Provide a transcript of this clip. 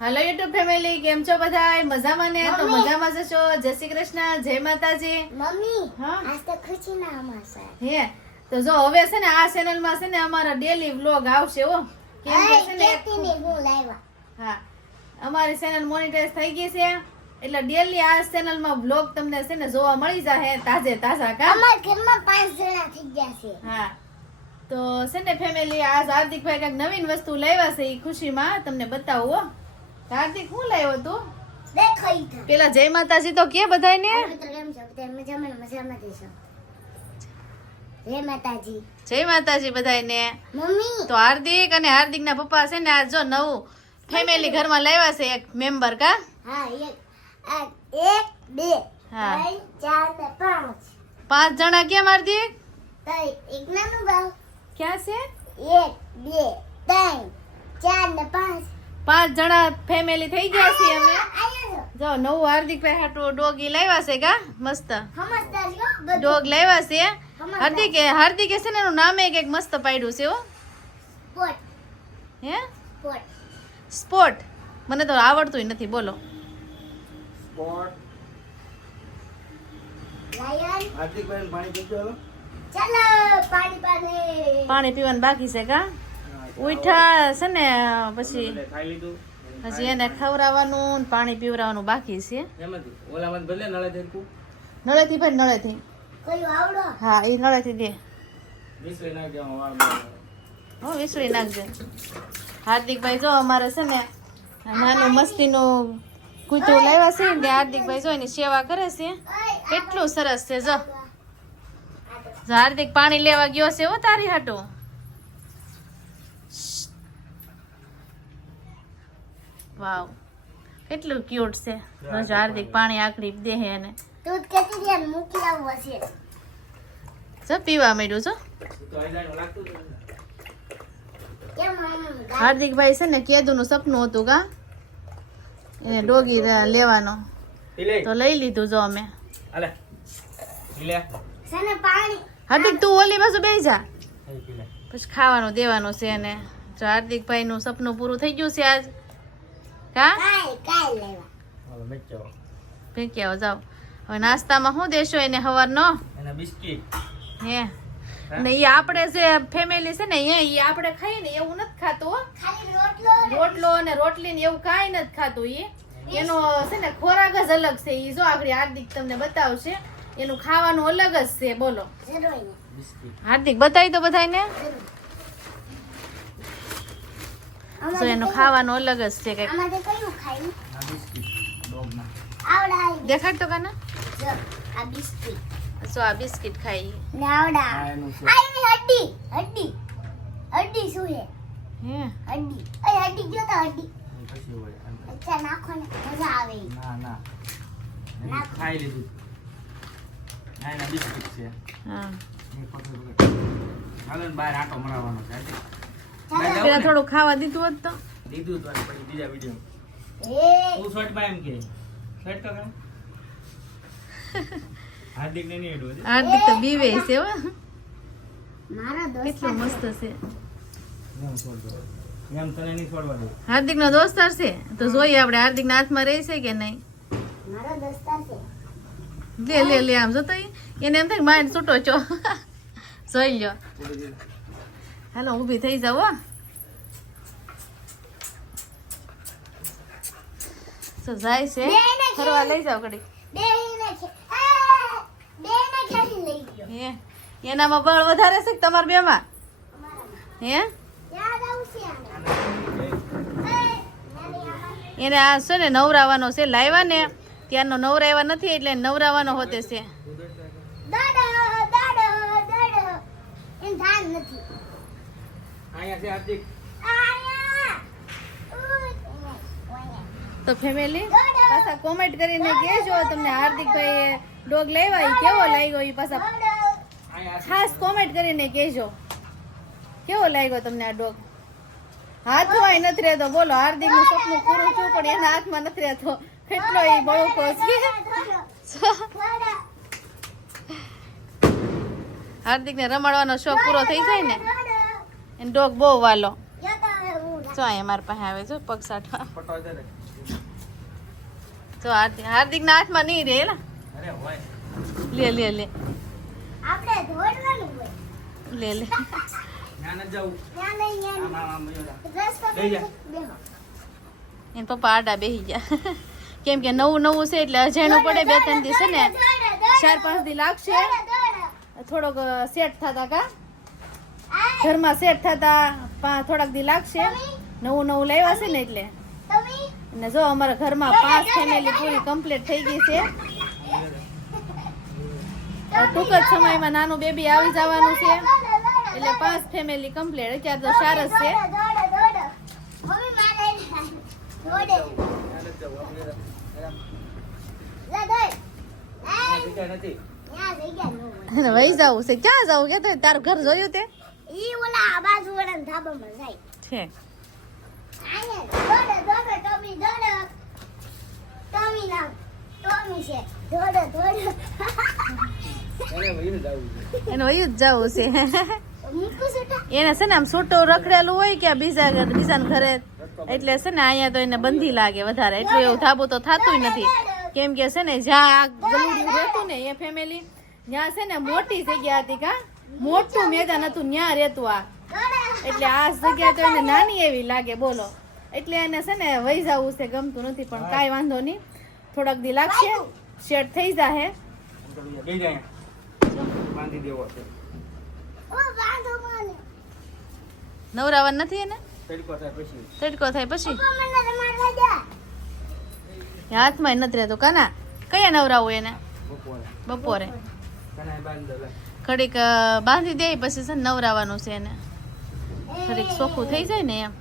Hello YouTube family, કેમ છો બધા? મજામાં ને? તો મજામાં જ છો. જય શ્રી કૃષ્ણ, જય માતાજી. મમ્મી હા આજ તો ખુશીના અમાસા હે તો જો હવે છે ને આ ચેનલ માં છે ને અમારા ડેલી વ્લોગ આવશે હો. કેમ કે છે ને કેતીને હું લાવ્યા. હા, અમારી ચેનલ મોનેટાઈઝ થઈ ગઈ છે એટલે ડેલી આ ચેનલ માં વ્લોગ તમને છે ને જોવા મળી જશે તાજે તાજા. કા અમારા ઘરમાં 5 જણા થઈ ગયા છે. હા, તો છે ને ફેમિલી, આજ હાર્દિકભાઈ કઈક નવીન વસ્તુ લાવ્યા છે. એ ખુશીમાં તમને બતાવું હો. હાર્દિક શું લાવ્યો તું? દેખો ઈધર. પેલા જય માતાજી તો કે બધાયને. મિત્રો કેમ છો? બધા મજામાં દેશો. જય માતાજી. જય માતાજી બધાયને. મમ્મી તો હાર્દિક અને હાર્દિકના પપ્પા છે ને આજ જો નવું ફેમિલી ઘરમાં લાવ્યા છે એક મેમ્બર. કા હા એક બે હા. 3 4 ને 5 5 જણા કેમ હાર્દિક? તો એક નાનું બાવ. ક્યાં છે? 1 2 3 4 ને 5 5 જણા ફેમિલી થઈ ગયા છીએ અમે. આયા જો નવું હાર્દિકભાઈ હાટુ ડોગી લાવ્યા છે. કા મસ્ત સમજદાર છો બધું. ડોગ લાવ્યા છે. હાર્દિકે છે ને એનું નામે કંઈક મસ્ત પાડ્યું છે હો. પોટ હે પોટ સ્પોટ. મને તો આવડતું નથી. બોલો. લાયન હાર્દિકભાઈ પાણી પીજો. ચાલો પાણી પાણી પીવાનું બાકી છે. કા ઉઠા છે ને પછી ખાઈ લીધું. હજી એને ખવડાવવાનું ને પાણી પીવડાવવાનું બાકી છે. એમાંથી ઓલામાં ભલે નળે ધરકું નળેથી ભાઈ નળેથી. કયું આવડો. હા, એ નળેથી દે. વિસરી નાખી દેવાનું વાળમાં. હો, વિસરી નાખજે. હાર્દિકભાઈ જો અમારે છે ને નાનું મસ્તીનું કૂતરું લાવ્યા છે ને હાર્દિકભાઈ જો એની સેવા કરે છે. કેટલું સરસ છે. જો હાર્દિક પાણી લેવા ગયો છે હો તારી હાટુ. વાવ, કેટલું ક્યુટ છે. જો હાર્દિક પાણી આકડી દે હે એને. દૂધ કેતી દે મૂકી આવું હશે. જો પીવા માંડ્યું. જો તો આ જાણ લાગતું જ કેમ હાર્દિકભાઈ છે ને કેદુનું સપનું હતું. કા એને ડોગી લેવાનો પીલે. તો લઈ લીધું. જો અમે આલે. પીલે. સને પાણી હાર્દિક તું ઓલી બાજુ બેસી જા, એ પીલે. પછી ખાવાનું દેવાનું છે એને. જો હાર્દિકભાઈ નું સપનું પૂરું થઈ ગયું છે આજ. કા કાઈ લેવા. હાલો મેચો. ફેંકી આવો. જાઓ હવે નાસ્તામાં શું દેશો એને સવારનો? એના બિસ્કિટ. હે ને એ આપણે જે ફેમિલી છે ને એ આપણે ખાઈએ ને એવું નથી ખાતું હો. ખાલી રોટલો રોટલો અને રોટલી ને એવું કાંઈ નથી ખાતું. એનો છે ને ખોરાક જ અલગ છે. એ જો આગળ હાર્દિક તમને બતાવશે. એનું ખાવાનું અલગ જ છે. બોલો જરૂરી બિસ્કિટ. હાર્દિક બતાવી તો બધાને. તો એનું ખાવાનું અલગ જ છે કઈક. આમાં કયું ખાઈ આ બિસ્કિટ ડોગના. આવડા દેખાડ તો કાના. જો આ બિસ્કિટ જો આ બિસ્કિટ ખાઈ. ને આવડા આ એનું છે. આ એની હડ્ડી શું છે? હે હડ્ડી. એ હડ્ડી જો તો હડ્ડી. એ પછી હોય અંદર. અચ્છા નાખો ને મજા આવે. ના ના એને ખાઈ લીધું. આ એના બિસ્કિટ છે. હા, એ પકડ પકડ. હાલો ને બહાર આટો મરાવવાનો છે. આજે. ચાલો. પેલા થોડું ખાવા દીધું હોત તો. દીધું તો પછી બીજા વિડીયો. એ તું શર્ટ માં એમ કે શર્ટ તો કર. હાર્દિક ને નહીં એડવું. હાર્દિક તો બીવે છે હો. મારા દોસ્ત કેટલું મસ્ત છે. એમ છોડ દો. એમ તને નહીં છોડવા દે. હાર્દિક નો દોસ્તાર છે તો જોઈએ આપણે હાર્દિક ના હાથમાં રહેશે કે નહીં. મારો દોસ્તાર છે. લે આમ જોતો એને એમ થાય માઇન્ડ છૂટો છો. જોઈ લો. હાલો ઊભી થઈ જાવ હો. તો જાય છે ફરવા લઈ જાવ ઘડી. બેહીને ખેલી લઈ ગયો. હે એનામાં બળ વધારે છે કે તમારા બેમાં? હે યાદ આવશે આને. એને આ છે ને નવરાવાનો છે. લાવ્યા ને ત્યારનો નવરાવ્યા નથી એટલે નવરાવાનો હોતે છે. દાડો એમ ધાન નથી. અહીંયા છે હાર્દિક. આયા તો ફેમિલી પાછા કોમેન્ટ કરીને કહેજો તમને હાર્દિકભાઈ ડોગ લાવ્યા એ કેવો લાગ્યો. એ પાછા અહીંયા ખાસ કોમેન્ટ કરીને કહેજો કેવો લાગ્યો તમને આ ડોગ. હાથમાં નથી રહેતો. બોલો હાર્દિક નું સપનું પૂરું થયું પણ એના હાથમાં નથી રહેતો. કેટલો એ બળકો છે. હાર્દિક ને રમાડવાનો શોખ પૂરો થઈ જાય ને એને ડોગ બહુ વાલો. જો અહીંયા મારા પાસે આવે જો પગ સાટવા પટવા દે ને. જો હાર્દિકના હાથમાં નહીં રહે ને અરે હોય. લે લે લે આપણે દોડવાનું હોય લે લે ત્યાં ન જાવું. ત્યાં નહીં આમ આમ આમ જો જા. રસ્તો લઈ જા. બેહો એને પપ્પા આડા બેહી ગયા કેમ કે નવું નવું છે એટલે અજાણું પડે 2-3 દિવસ છે ને 4-5 દી લાગશે થોડોક સેટ થતા કા ઘરમાં સેટ થતા થોડાક દી લાગશે નવું નવું લાવ્યા છે ને એટલે અને જો અમારા ઘરમાં 5 ફેમિલી પૂરી કમ્પ્લીટ થઈ ગઈ છે ટૂંક જ સમયમાં નાનું બેબી આવી જવાનું છે એટલે 5 ફેમિલી કમ્પ્લીટ અત્યારે તો 4 જ છે મમ્મી મારે દોડે ત્યાં ન જાવું. આપણે આરામ. લે દોડ ત્યાં જગ્યા નથી. ત્યાં જગ્યા ન હોય અને વહી જવું છે ક્યાં જવું કે તારું ઘર જોયું તે ઈ ઓલા આ બાજુ વાળા ધાબામાં જાય છે આયા દોડ ટોમી દોડ ટોમી ના ટોમી છે દોડ એને વહીને જાવું છે. એને વયું જ જવું છે મૂકું છું તો એને છે ને આમ છૂટો રખડેલું હોય કે બીજાના ઘરે એટલે છે ને અહીંયા તો એને બંધી લાગે વધારે એટલું એવું ધાબુ તો થતું નથી કેમ કે છે ને જ્યાં ગલુડિયું રહેતું ને એ ફેમિલી ત્યાં છે ને મોટી જગ્યા હતી કા મોટું મેદાન હતું ત્યાં રહેતું આ એટલે આ જગ્યા તો એને નાની એવી લાગે બોલો એટલે એને છે ને વહી જવું છે ગમતું નથી પણ કાંઈ વાંધો નહીં થોડાક દી લાગશે શેડ થઈ જાહે આમ તો બેસી જા અહીંયા. બાંધી દેવો છે. ઓ બાંધો મને નવરાવા નથી એને તડકો થાય પછી. તડકો થાય પછી મને રમાડવા દે હાથમાં નથી રહેતું કાના કયા નવરાવું એને બપોરે. બપોરે કનાય બાંધી દે લે. ઘડીક બાંધી દે પછી છે ને નવરાવાનું છે એને ઘડીક ચોખ્ખું થઈ જાય ને એમ